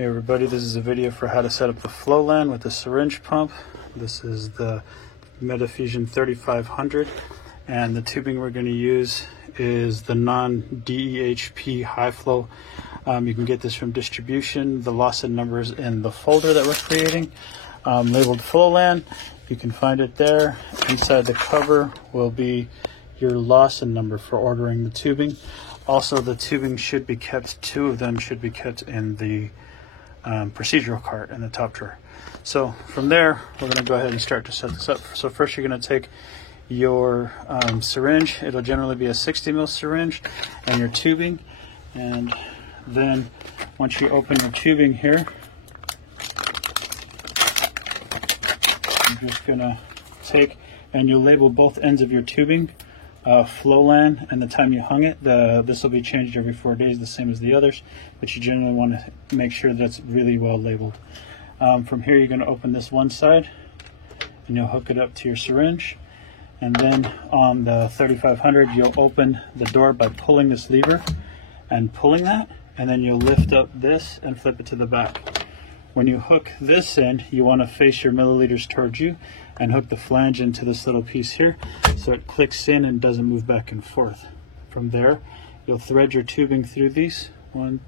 Hey everybody, this is a video for how to set up the Flolan with the syringe pump. This is the Metafusion 3500 and the tubing we're going to use is the non-DEHP high flow. You can get this from distribution. The Lawson number is in the folder that we're creating, labeled Flolan. You can find it there. Inside the cover will be your Lawson number for ordering the tubing. Also, the tubing should be kept, two of them should be kept in the procedural cart in the top drawer. So from there, we're going to go ahead and start to set this up. So first you're going to take your syringe. It'll generally be a 60 ml syringe, and your tubing. And then once you open your tubing here, you're just going to take and you'll label both ends of your tubing Flolan and the time you hung it. This will be changed every 4 days, the same as the others, but you generally want to make sure that's really well labeled. From here, you're going to open this one side and you'll hook it up to your syringe, and then on the 3500 you'll open the door by pulling this lever and pulling that, and then you'll lift up this and flip it to the back. When you hook this in, you want to face your milliliters towards you and hook the flange into this little piece here so it clicks in and doesn't move back and forth. From there, you'll thread your tubing through these, 1,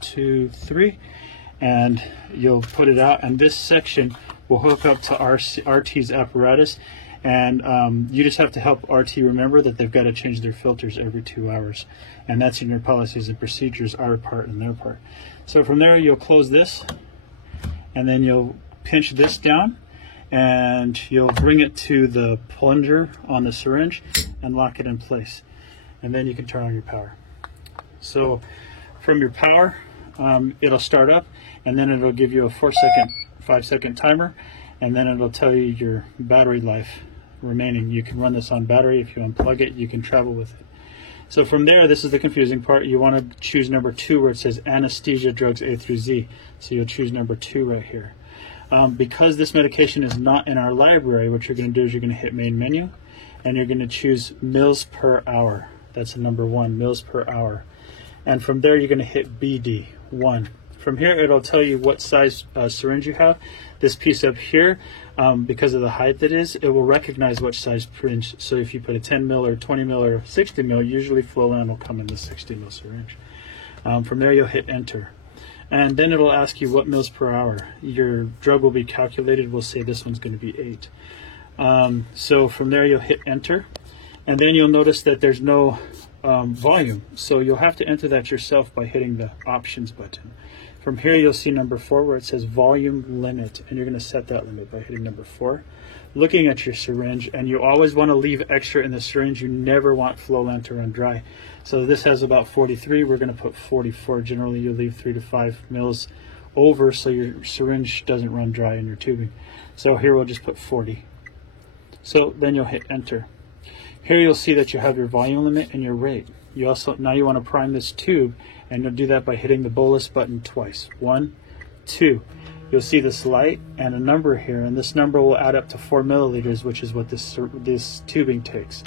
2, 3, and you'll put it out, and this section will hook up to RT's apparatus, and you just have to help RT remember that they've got to change their filters every 2 hours, and that's in your policies and procedures, our part and their part. So from there, you'll close this, and then you'll pinch this down and you'll bring it to the plunger on the syringe and lock it in place, and then you can turn on your power. So from your power, it'll start up, and then it'll give you a 5-second timer, and then it'll tell you your battery life remaining. You can run this on battery. If you unplug it, you can travel with it. So from there, this is the confusing part. You want to choose number 2 where it says anesthesia drugs A through Z. So you'll choose number 2 right here. Because this medication is not in our library, what you're going to do is you're going to hit main menu, and you're going to choose mils per hour. That's number 1, mils per hour. And from there, you're going to hit BD, 1. From here, it'll tell you what size syringe you have. This piece up here, because of the height that is, it will recognize which size syringe. So if you put a 10 mil or 20 mil or 60 mil, usually Flolan will come in the 60 mil syringe. From there, you'll hit enter. And then it'll ask you what mils per hour. Your drug will be calculated. We'll say this one's going to be 8. So from there, you'll hit enter. And then you'll notice that there's no volume. So you'll have to enter that yourself by hitting the options button. From here, you'll see number 4 where it says volume limit, and you're going to set that limit by hitting number 4. Looking at your syringe, and you always want to leave extra in the syringe. You never want Flolan to run dry. So this has about 43. We're going to put 44. Generally, you leave 3 to 5 mils over so your syringe doesn't run dry in your tubing. So here we'll just put 40. So then you'll hit enter. Here you'll see that you have your volume limit and your rate. You also, now you want to prime this tube, and you'll do that by hitting the bolus button twice. 1, 2. You'll see this light and a number here, and this number will add up to 4 milliliters, which is what this tubing takes.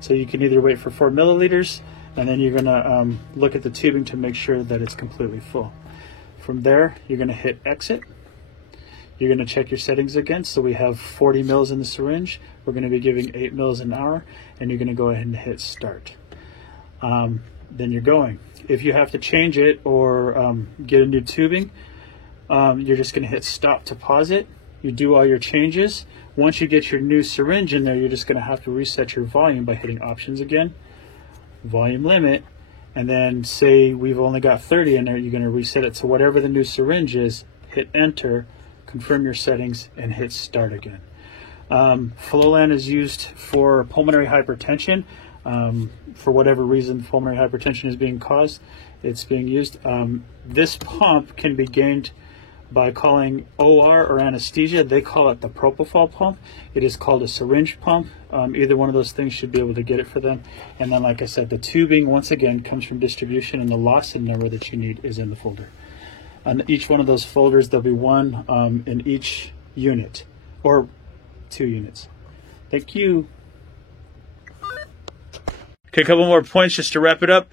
So you can either wait for 4 milliliters, and then you're going to look at the tubing to make sure that it's completely full. From there, you're going to hit exit. You're going to check your settings again. So we have 40 mils in the syringe. We're going to be giving 8 mils an hour, and you're going to go ahead and hit start. Then you're going. If you have to change it or get a new tubing, you're just going to hit stop to pause it. You do all your changes. Once you get your new syringe in there, you're just going to have to reset your volume by hitting options again, volume limit, and then say we've only got 30 in there, you're going to reset it to whatever the new syringe is, hit enter, confirm your settings, and hit start again. Flolan is used for pulmonary hypertension. For whatever reason pulmonary hypertension is being caused, it's being used. This pump can be gained by calling OR or anesthesia. They call it the propofol pump. It is called a syringe pump. Either one of those things should be able to get it for them. And then, like I said, the tubing, once again, comes from distribution, and the Lawson number that you need is in the folder. On each one of those folders, there'll be one in each unit, or 2 units. Thank you. Okay, a couple more points just to wrap it up.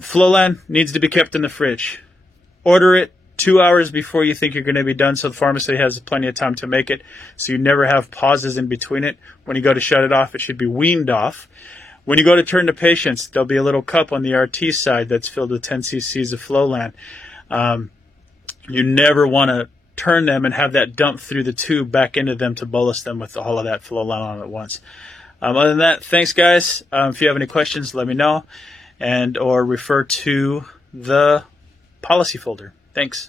Flolan needs to be kept in the fridge. Order it 2 hours before you think you're going to be done, so the pharmacy has plenty of time to make it, so you never have pauses in between it. When you go to shut it off, it should be weaned off. When you go to turn to patients, there'll be a little cup on the RT side that's filled with 10 cc's of Flolan. You never want to turn them and have that dump through the tube back into them to bolus them with all of that Flolan on at once. Other than that, thanks guys. If you have any questions, let me know, and or refer to the policy folder. Thanks.